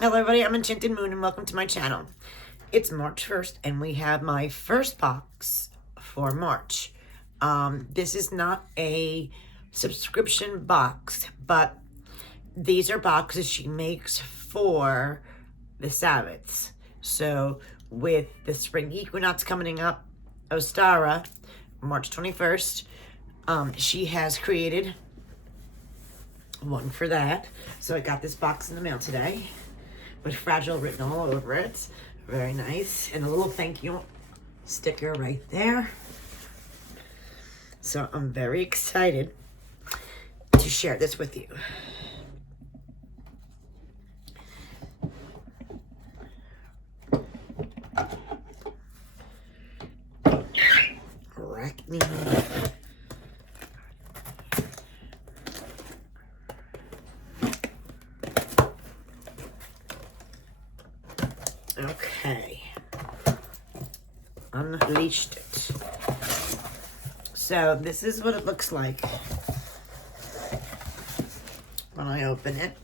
Hello everybody, I'm Enchanted Moon and welcome to my channel. It's March 1st and we have my first box for March. This is not a subscription box, but these are boxes she makes for the Sabbats. So with the spring equinox coming up, Ostara, March 21st, she has created one for that. So I got this box in the mail today with fragile written all over it. Very nice. And a little thank you sticker right there. So I'm very excited to share this with you. Arachnes. Okay, unleashed it. So this is what it looks like when I open it.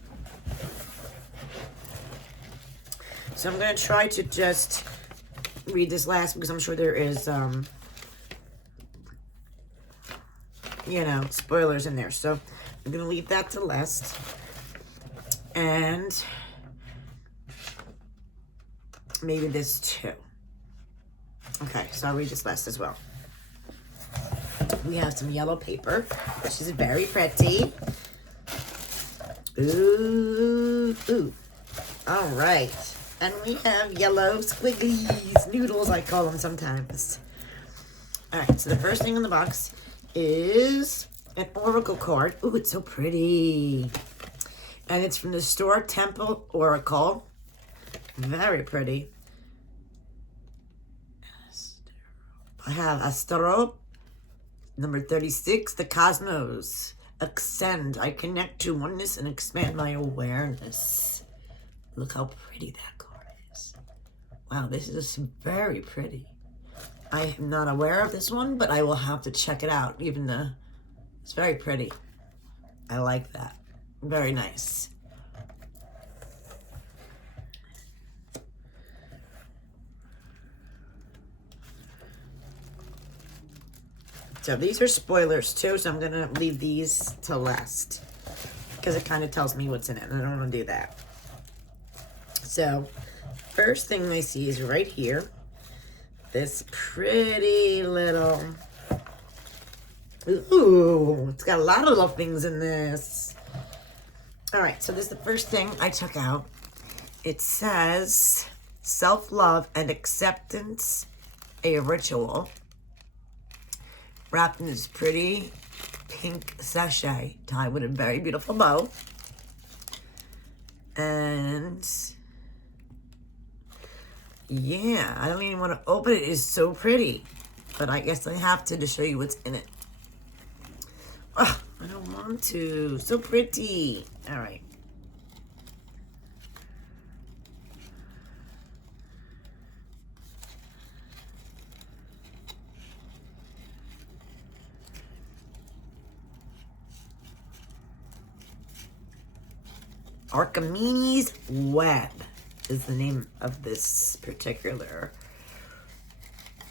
So I'm going to try to just read this last because I'm sure there is, spoilers in there. So I'm going to leave that to last. And maybe this too. Okay, so I'll read this last as well. We have some yellow paper, which is very pretty. Ooh, ooh. All right. And we have yellow squigglies, noodles, I call them sometimes. All right, so the first thing in the box is an oracle card. Ooh, it's so pretty. And it's from the Store Temple Oracle. Very pretty. I have Ostara, number 36, the cosmos. Ascend. I connect to oneness and expand my awareness. Look how pretty that card is. Wow, this is very pretty. I am not aware of this one, but I will have to check it out, even though it's very pretty. I like that. Very nice. So these are spoilers too, so I'm going to leave these to last because it kind of tells me what's in it, and I don't want to do that. So first thing I see is right here, this pretty little, ooh, it's got a lot of little things in this. All right, so this is the first thing I took out. It says, self-love and acceptance, a ritual. Wrapped in this pretty pink sachet tied with a very beautiful bow. And yeah, I don't even want to open it. It's so pretty. But I guess I have to show you what's in it. Oh, I don't want to. So pretty. All right. Arachnes Web is the name of this particular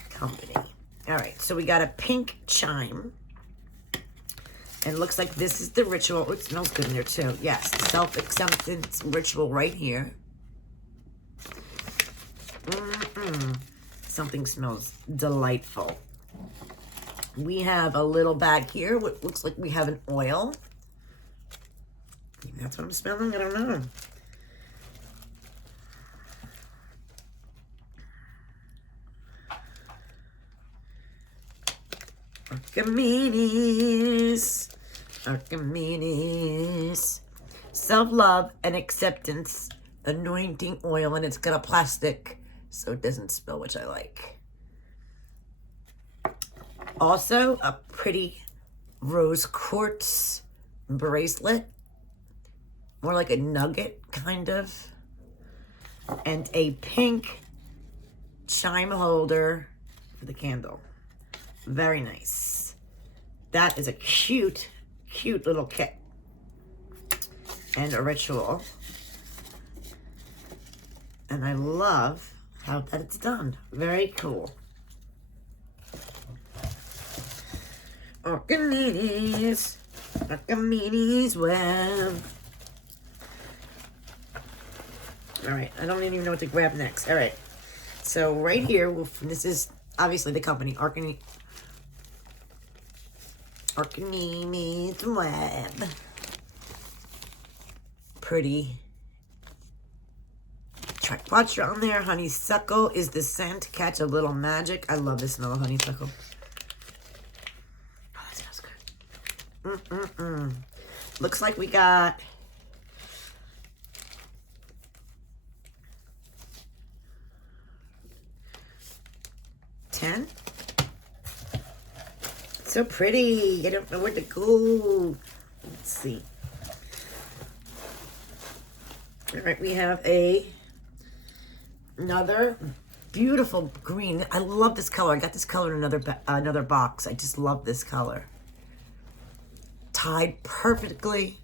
company. All right, so we got a pink chime. And it looks like this is the ritual. Oh, it smells good in there too. Yes, self-acceptance ritual right here. Something smells delightful. We have a little bag here. What looks like we have an oil. That's what I'm smelling. I don't know. Arachnes. Self-love and acceptance anointing oil, and it's got a plastic so it doesn't spill, which I like. Also, a pretty rose quartz bracelet. More like a nugget, kind of. And a pink chime holder for the candle. Very nice. That is a cute, cute little kit. And a ritual. And I love how that it's done. Very cool. Archimedes web. All right, I don't even know what to grab next. All right, so right here, this is obviously the company, Archimedes web. Pretty triquetry on there. Honeysuckle is the scent. Catch a little magic. I love the smell of honeysuckle. Oh, that smells good. Looks like we got 10. So pretty. I don't know where to go. Let's see. All right, we have another beautiful green. I love this color. I got this color in another box. I just love this color. Tied perfectly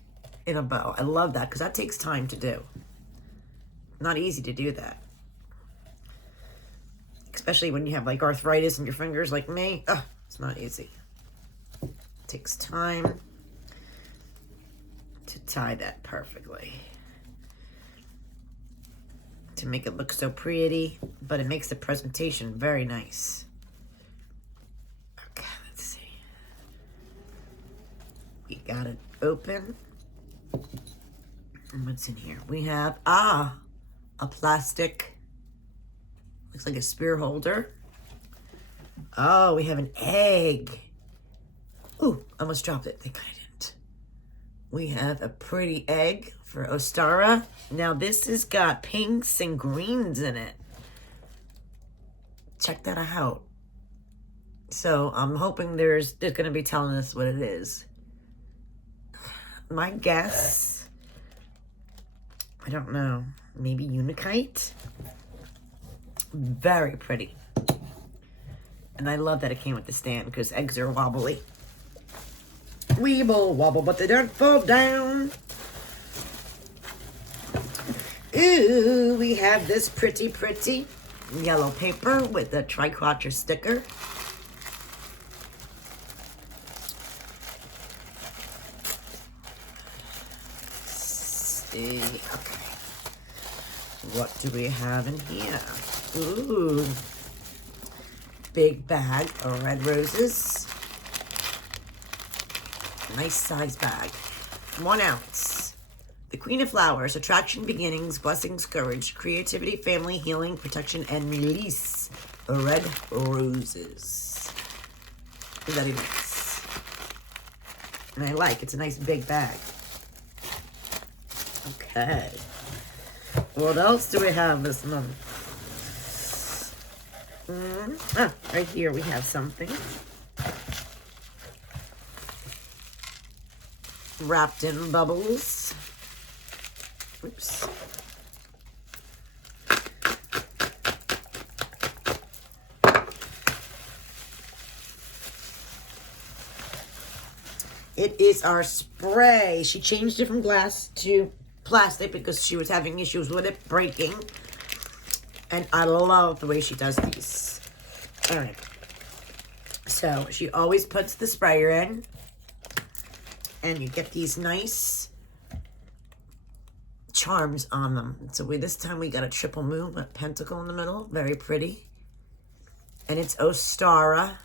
in a bow. I love that because that takes time to do. Not easy to do that. Especially when you have like arthritis in your fingers like me. Ugh, it's not easy. It takes time to tie that perfectly. To make it look so pretty, but it makes the presentation very nice. Okay, let's see. We got it open. And what's in here? We have, a plastic, looks like a spear holder. Oh, we have an egg. Ooh, almost dropped it. Thank God I didn't. We have a pretty egg for Ostara. Now this has got pinks and greens in it. Check that out. So I'm hoping they're going to be telling us what it is. My guess, I don't know, maybe unikite. Very pretty. And I love that it came with the stand because eggs are wobbly. Weeble wobble, but they don't fall down. Ooh, we have this pretty yellow paper with the triquetry sticker. See, okay. What do we have in here? Ooh, big bag of red roses. Nice size bag. 1 ounce. The Queen of Flowers, attraction, beginnings, blessings, courage, creativity, family, healing, protection, and release. Red roses. Very nice. And I like, it's a nice big bag. Okay. What else do we have this month? Right here we have something. Wrapped in bubbles. Oops. It is our spray. She changed it from glass to plastic because she was having issues with it breaking. And I love the way she does these. All right. So she always puts the sprayer in. And you get these nice charms on them. So this time we got a triple moon, a pentacle in the middle. Very pretty. And it's Ostara.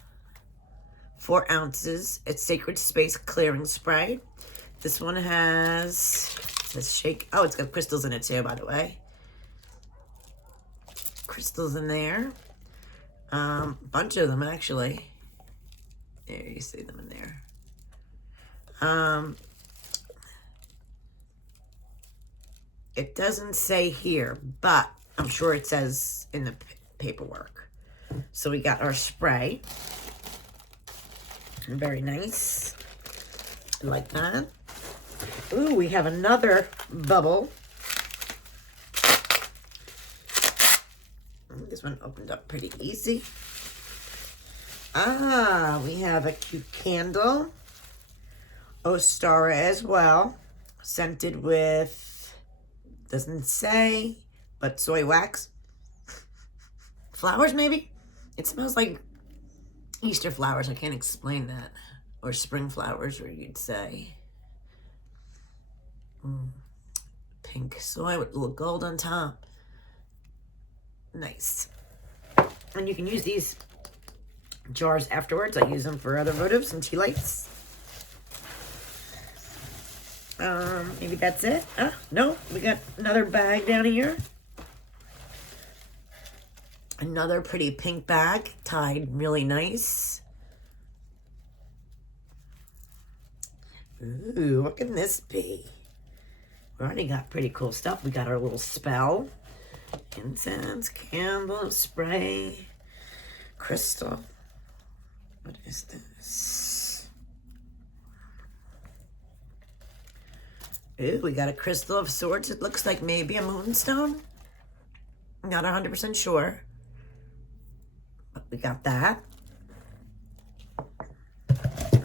4 ounces. It's Sacred Space Clearing Spray. This one has, it says shake. Oh, it's got crystals in it too, by the way. Crystals in there. Bunch of them, actually. There, you see them in there. It doesn't say here, but I'm sure it says in the paperwork. So we got our spray. Very nice. I like that. Ooh, we have another bubble. This one opened up pretty easy. We have a cute candle. Ostara as well. Scented with, doesn't say, but soy wax. Flowers, maybe? It smells like Easter flowers. I can't explain that. Or spring flowers, or you'd say. Pink soy with a little gold on top. Nice. And you can use these jars afterwards. I use them for other votives and tea lights. Maybe that's it. No, we got another bag down here. Another pretty pink bag, tied really nice. Ooh, what can this be? We already got pretty cool stuff. We got our little spell. Incense, candle, spray, crystal. What is this? Ooh, we got a crystal of sorts. It looks like maybe a moonstone. Not 100% sure. But we got that.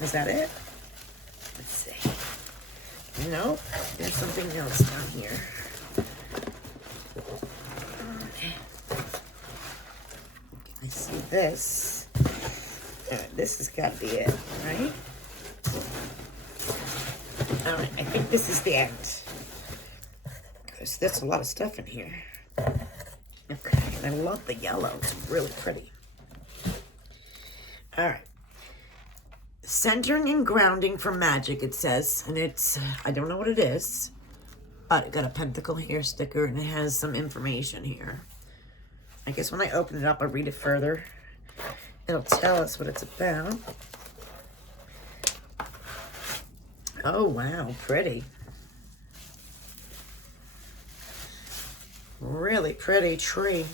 Is that it? Let's see. No, there's something else down here. Okay. I see this. This has got to be it, right? All right, I think this is the end. Because there's a lot of stuff in here. Okay, and I love the yellow. It's really pretty. All right. Centering and grounding for magic, it says. And it's, I don't know what it is. But it got a pentacle here sticker, and it has some information here. I guess when I open it up, I'll read it further. It'll tell us what it's about. Oh, wow, pretty. Really pretty tree.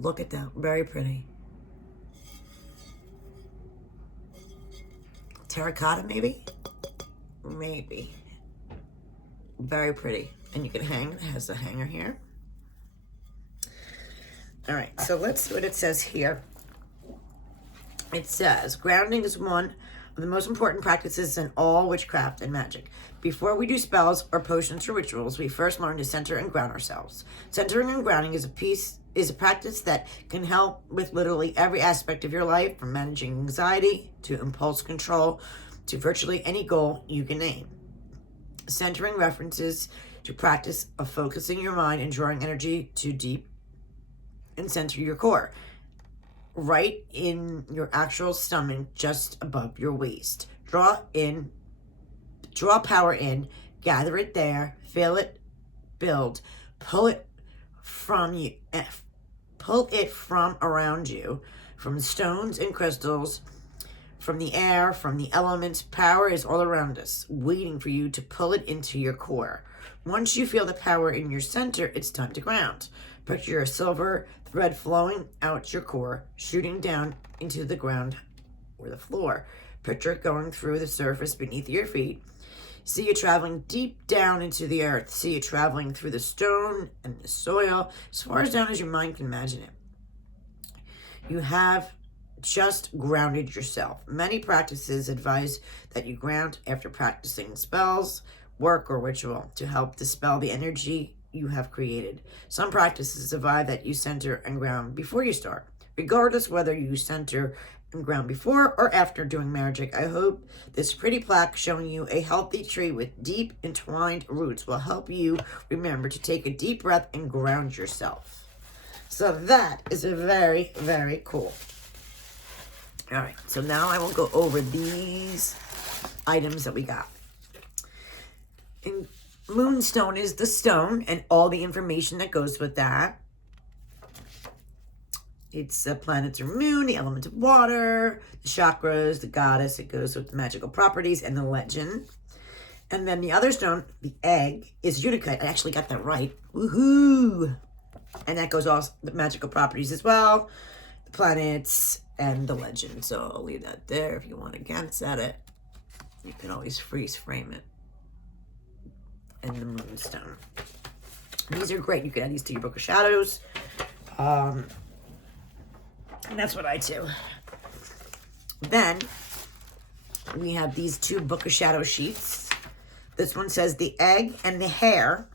Look at that, very pretty. Terracotta, maybe? Maybe. Very pretty. And you can hang, it has a hanger here. All right, so let's see what it says here. It says, grounding is one of the most important practices in all witchcraft and magic. Before we do spells or potions or rituals, we first learn to center and ground ourselves. Centering and grounding is a practice that can help with literally every aspect of your life, from managing anxiety to impulse control to virtually any goal you can name. Centering references to practice of focusing your mind and drawing energy to deep and center your core, right in your actual stomach, just above your waist. Draw power in, gather it there, feel it, build, pull it from you, pull it from around you, from stones and crystals, from the air, from the elements. Power is all around us, waiting for you to pull it into your core. Once you feel the power in your center, it's time to ground. Picture a silver thread flowing out your core, shooting down into the ground or the floor. Picture it going through the surface beneath your feet. See it traveling deep down into the earth. See it traveling through the stone and the soil, as far as down as your mind can imagine it. You have just grounded yourself. Many practices advise that you ground after practicing spells, work, or ritual to help dispel the energy you have created. Some practices advise that you center and ground before you start. Regardless whether you center and ground before or after doing magic, I hope this pretty plaque showing you a healthy tree with deep entwined roots will help you remember to take a deep breath and ground yourself. So that is very, very cool. All right, so now I will go over these items that we got. And Moonstone is the stone and all the information that goes with that. It's the planets or moon, the element of water, the chakras, the goddess. It goes with the magical properties and the legend. And then the other stone, the egg, is Unicite. I actually got that right. Woohoo! And that goes off the magical properties as well, the planets and the legend. So I'll leave that there if you want to glance at it. You can always freeze frame it. And the moonstone. These are great. You can add these to your Book of Shadows. And that's what I do. Then we have these two Book of Shadow sheets. This one says the egg and the hair.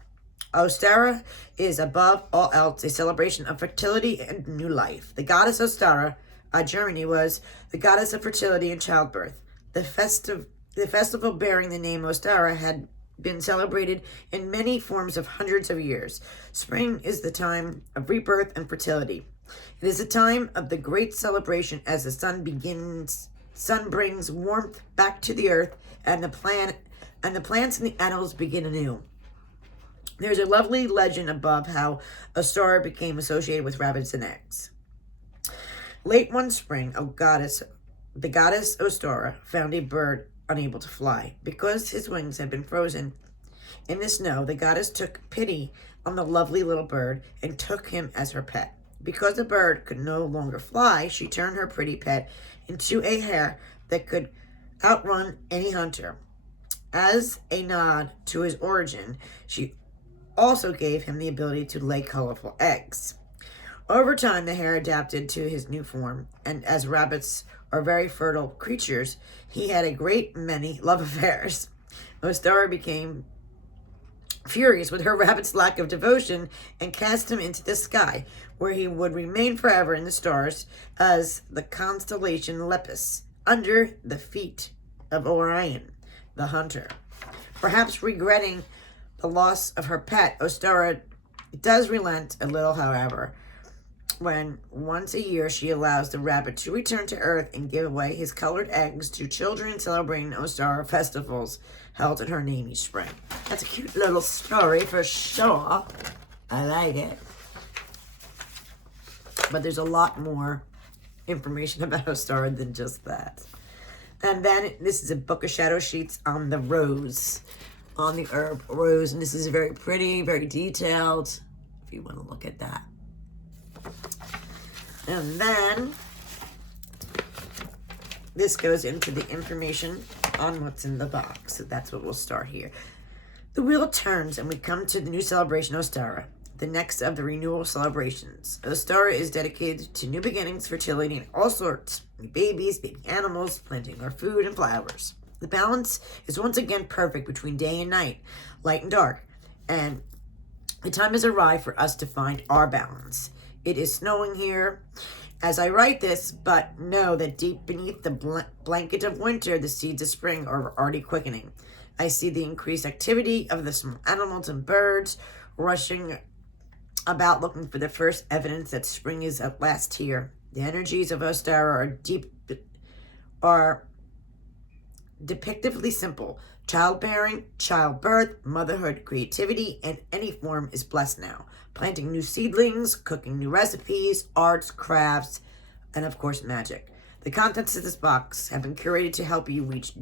Ostara is above all else a celebration of fertility and new life. The goddess Ostara, Germany, was the goddess of fertility and childbirth. The festival bearing the name Ostara had been celebrated in many forms of hundreds of years. Spring is the time of rebirth and fertility. It is a time of the great celebration as the sun brings warmth back to the earth, and the plants and the animals begin anew. There's a lovely legend above how Ostara became associated with rabbits and eggs. Late one spring, the goddess Ostara found a bird unable to fly. Because his wings had been frozen in the snow, the goddess took pity on the lovely little bird and took him as her pet. Because the bird could no longer fly, she turned her pretty pet into a hare that could outrun any hunter. As a nod to his origin, she also gave him the ability to lay colorful eggs. Over time, the hare adapted to his new form, and as rabbits are very fertile creatures, he had a great many love affairs. Ostara became furious with her rabbit's lack of devotion and cast him into the sky, where he would remain forever in the stars as the constellation Lepus, under the feet of Orion, the hunter. Perhaps regretting the loss of her pet, Ostara does relent a little, however, when once a year she allows the rabbit to return to Earth and give away his colored eggs to children celebrating Ostara festivals held in her name each spring. That's a cute little story for sure. I like it. But there's a lot more information about Ostara than just that. And then this is a book of shadow sheets on the rose, on the herb rose. And this is very pretty, very detailed, if you want to look at that. And then this goes into the information on what's in the box. So that's what we'll start here. The wheel turns and we come to the new celebration, Ostara, the next of the renewal celebrations. Ostara is dedicated to new beginnings, fertility, and all sorts. New babies, baby animals, planting our food and flowers. The balance is once again perfect between day and night, light and dark. And the time has arrived for us to find our balance. It is snowing here as I write this, but know that deep beneath the blanket of winter, the seeds of spring are already quickening. I see the increased activity of the small animals and birds rushing about looking for the first evidence that spring is at last here. The energies of Ostara are depictively simple. Childbearing, childbirth, motherhood, creativity, and any form is blessed now. Planting new seedlings, cooking new recipes, arts, crafts, and of course magic. The contents of this box have been curated to help you reach a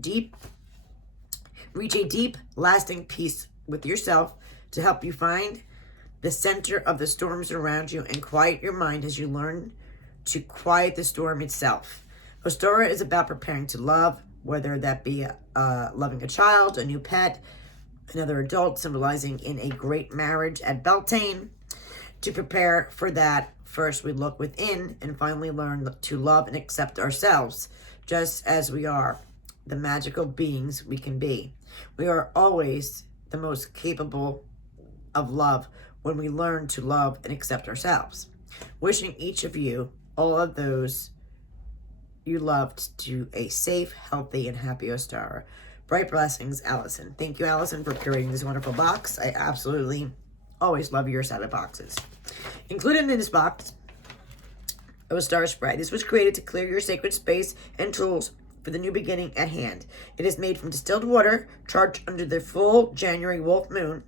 deep, lasting peace with yourself, to help you find the center of the storms around you and quiet your mind as you learn to quiet the storm itself. Ostara is about preparing to love, whether that be loving a child, a new pet, another adult, symbolizing in a great marriage at Beltane. To prepare for that, first we look within and finally learn to love and accept ourselves, just as we are, the magical beings we can be. We are always the most capable of love when we learn to love and accept ourselves. Wishing each of you, all of those you loved, to a safe, healthy, and happy Ostara. Bright blessings, Allison. Thank you, Allison, for curating this wonderful box. I absolutely always love your Sabbat boxes. Included in this box, a Ostara spray. This was created to clear your sacred space and tools for the new beginning at hand. It is made from distilled water, charged under the full January wolf moon.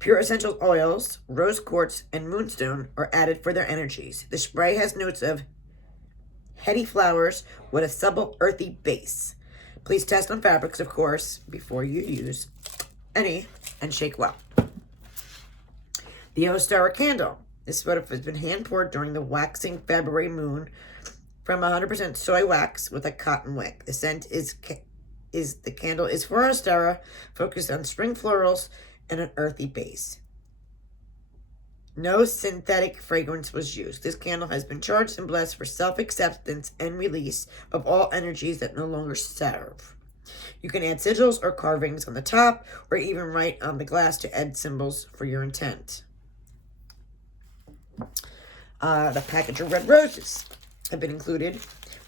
Pure essential oils, rose quartz, and moonstone are added for their energies. The spray has notes of heady flowers with a subtle earthy base. Please test on fabrics, of course, before you use any, and shake well. The Ostara candle. This photo has been hand poured during the waxing February moon from 100% soy wax with a cotton wick. The scent the candle is for Ostara, focused on spring florals and an earthy base. No synthetic fragrance was used. This candle has been charged and blessed for self-acceptance and release of all energies that no longer serve. You can add sigils or carvings on the top, or even write on the glass to add symbols for your intent. The package of red roses have been included.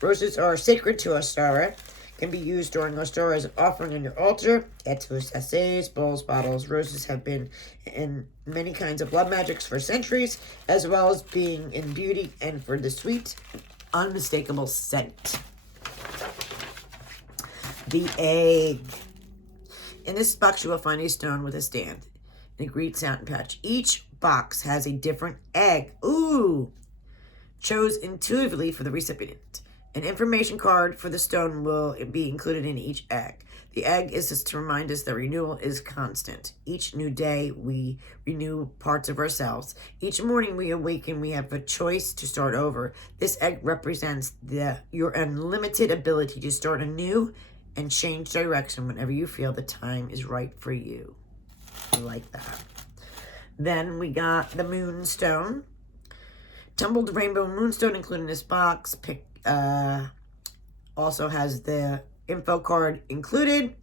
Roses are sacred to Ostara, can be used during Ostara as an offering on your altar. Add to sachets, bowls, bottles. Roses have been in many kinds of love magics for centuries, as well as being in beauty and for the sweet, unmistakable scent. The egg. In this box, you will find a stone with a stand and a green satin patch. Each box has a different egg. Ooh! Chose intuitively for the recipient. An information card for the stone will be included in each egg. The egg is just to remind us that renewal is constant. Each new day, we renew parts of ourselves. Each morning we awaken, we have a choice to start over. This egg represents your unlimited ability to start anew and change direction whenever you feel the time is right for you. I like that. Then we got the moonstone. Tumbled rainbow moonstone included in this box. Also has the info card included.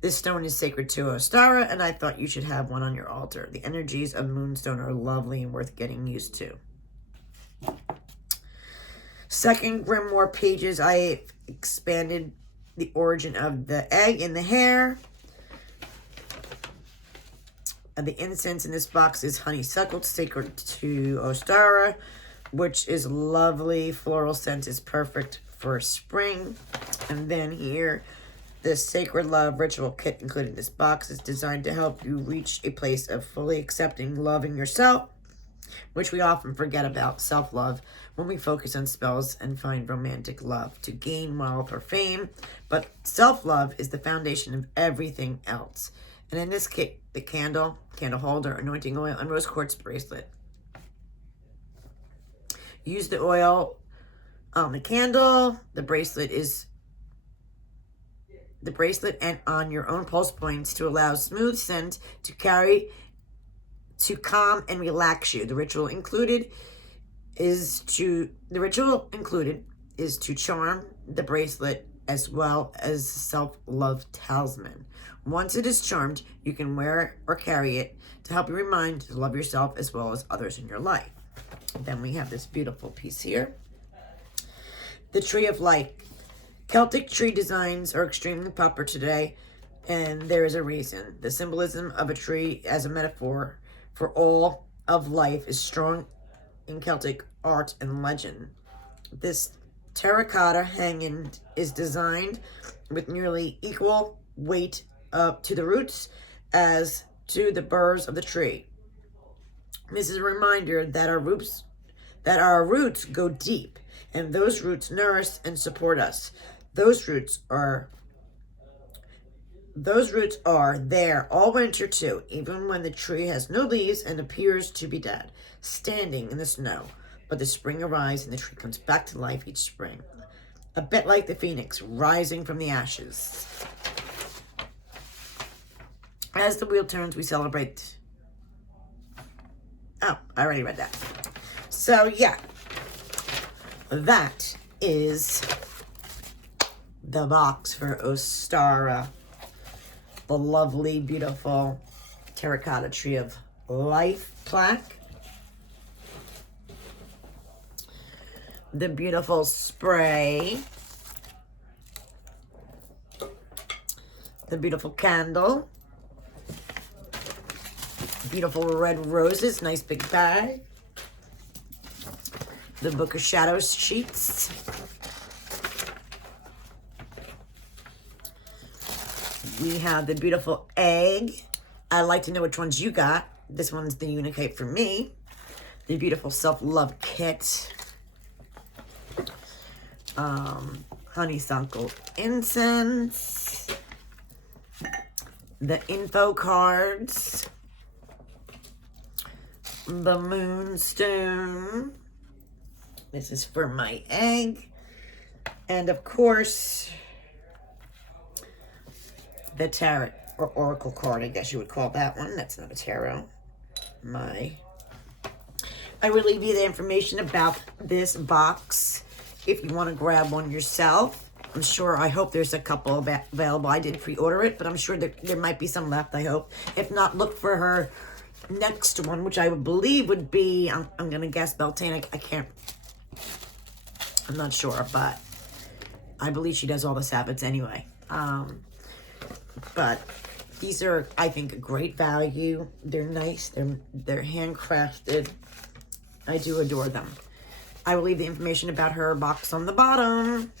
This stone is sacred to Ostara, and I thought you should have one on your altar. The energies of moonstone are lovely and worth getting used to. Second grimoire pages, I expanded the origin of the egg in the hair. And the incense in this box is honeysuckle, sacred to Ostara, which is lovely. Floral scent is perfect for spring. And then here, the Sacred Love Ritual Kit included in this box is designed to help you reach a place of fully accepting, loving yourself, which we often forget about self-love when we focus on spells and find romantic love to gain wealth or fame. But self-love is the foundation of everything else. And in this kit, the candle holder, anointing oil, and rose quartz bracelet. Use the oil on the candle, the bracelet and on your own pulse points to allow smooth scent to calm and relax you. The ritual included is to charm the bracelet as well as self-love talisman. Once it is charmed, you can wear or carry it to help you remind to love yourself as well as others in your life. Then we have this beautiful piece here. The Tree of Life. Celtic tree designs are extremely popular today, and there is a reason. The symbolism of a tree as a metaphor for all of life is strong in Celtic art and legend. This terracotta hanging is designed with nearly equal weight up to the roots as to the burrs of the tree. This is a reminder that our roots go deep, and those roots nourish and support us. Those roots are there all winter too, even when the tree has no leaves and appears to be dead, standing in the snow. But the spring arrives and the tree comes back to life each spring, a bit like the phoenix rising from the ashes. As the wheel turns, we celebrate. Oh, I already read that. So, yeah. That is the box for Ostara. The lovely, beautiful terracotta Tree of Life plaque. The beautiful spray. The beautiful candle. Beautiful red roses, nice big bag. The Book of Shadows sheets. We have the beautiful egg. I'd like to know which ones you got. This one's the Unicate for me. The beautiful self-love kit. Honeysuckle incense. The info cards. The moonstone. This is for my egg. And of course, the tarot or oracle card, I guess you would call that one. That's not a tarot. I will leave you the information about this box if you want to grab one yourself. I'm sure, I hope there's a couple available. I did pre-order it, but I'm sure there might be some left, I hope. If not, look for her next one, which I would believe would be, I'm going to guess Beltane. I can't, I'm not sure, but I believe she does all the Sabbats anyway. But these are, I think, a great value. They're nice. They're handcrafted. I do adore them. I will leave the information about her box on the bottom.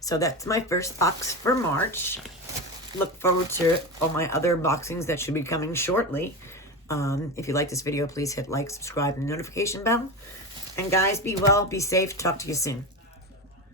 So that's my first box for March. Look forward to all my other boxings that should be coming shortly. If you like this video, please hit like, subscribe, and notification bell. And guys, be well, be safe. Talk to you soon.